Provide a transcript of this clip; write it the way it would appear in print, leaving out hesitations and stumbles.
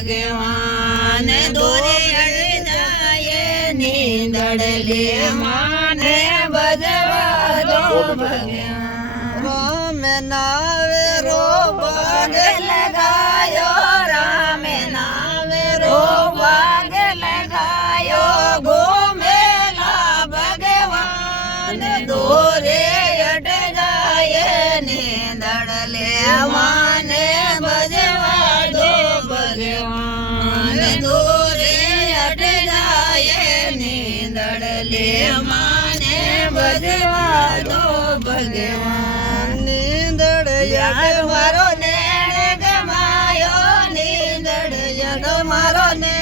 ભગવાન દોરે અડી જાય નીંદડ લે માને ભજવા દો ભગવાન રામ નાવે રો ભાગ લગાયો રામ નાવે રો ભાગ લગાયો ઘૂમેલા ભગવાન દોરે અડ જાય નીંદડ લે માને ભજવા દો ભગવાન દોરે અડ જાય નીંદડ લે માને ભજવા દો ભગવાન નીંદડ યગ મારો ને ગમાયો નીંદડ યગ મારો ને